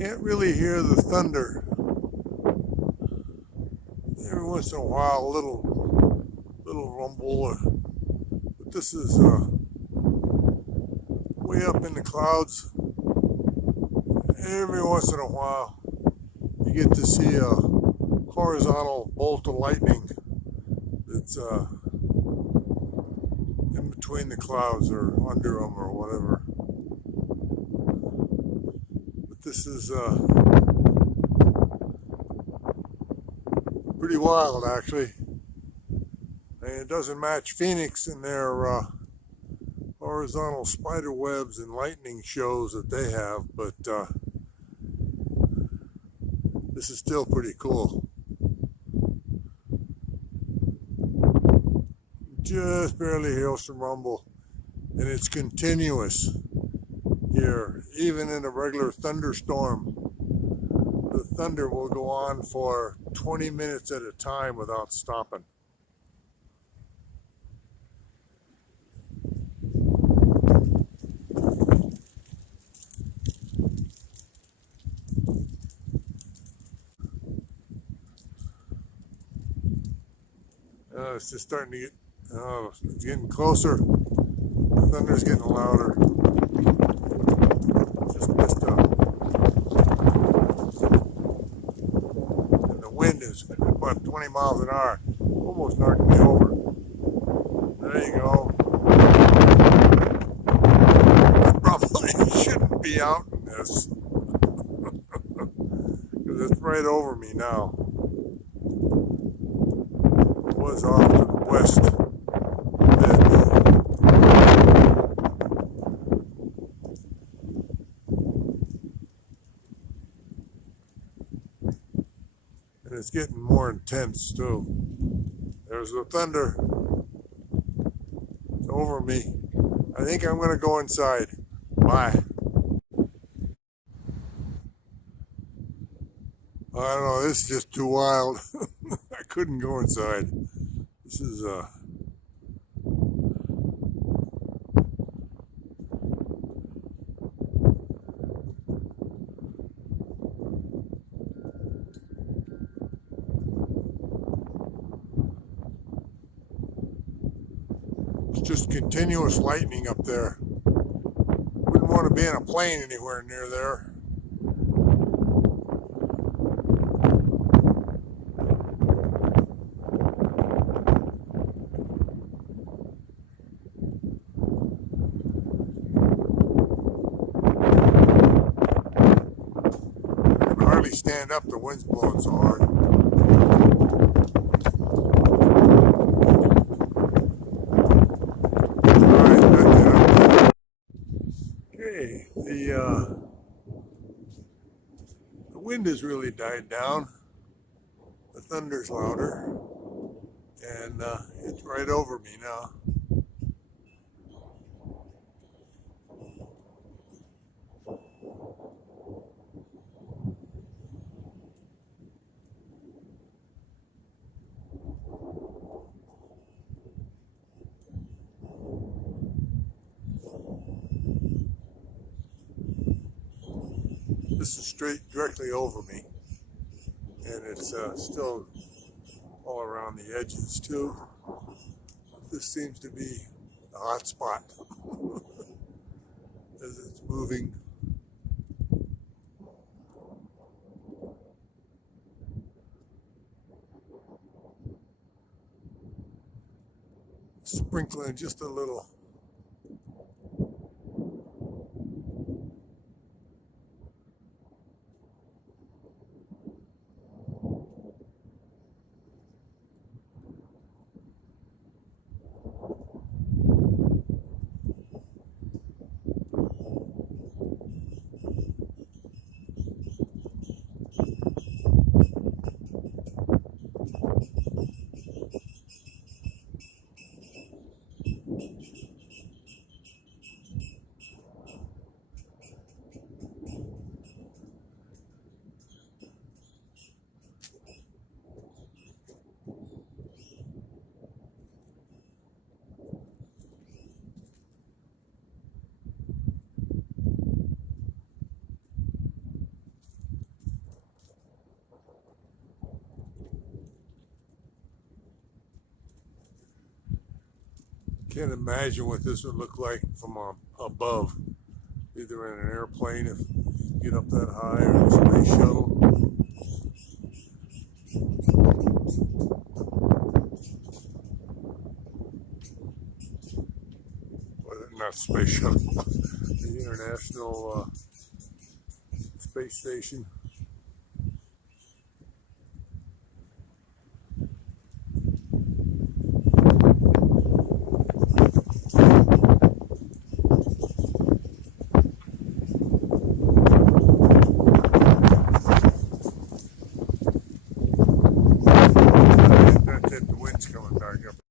Can't really hear the thunder. Every once in a while, a little rumble. But this is way up in the clouds. Every once in a while, you get to see a horizontal bolt of lightning that's in between the clouds or under them or whatever. But this is pretty wild, actually. And it doesn't match Phoenix in their horizontal spider webs and lightning shows that they have, but this is still pretty cool. Just barely hear some rumble, and it's continuous here. Even in a regular thunderstorm, the thunder will go on for 20 minutes at a time without stopping. It's just starting to get, it's getting closer. The thunder's getting louder. Just missed up. And the wind is about 20 miles an hour. Almost knocked me over. There you go. I probably shouldn't be out in this. Because it's right over me now. Was off to the west. And it's getting more intense too. There's the thunder. It's over me. I think I'm going to go inside. Bye. I don't know, this is just too wild. I couldn't go inside. This is it's just continuous lightning up there. Wouldn't want to be in a plane anywhere near there. Stand up, the wind's blowing so hard. Alright, back down. Okay, the wind has really died down. The thunder's louder. And it's right over me now. This is straight directly over me, and it's still all around the edges too. This seems to be a hot spot as it's moving. Sprinkling just a little. Can't imagine what this would look like from above, either in an airplane if you get up that high, or a space shuttle. Well, not space shuttle, the International Space Station.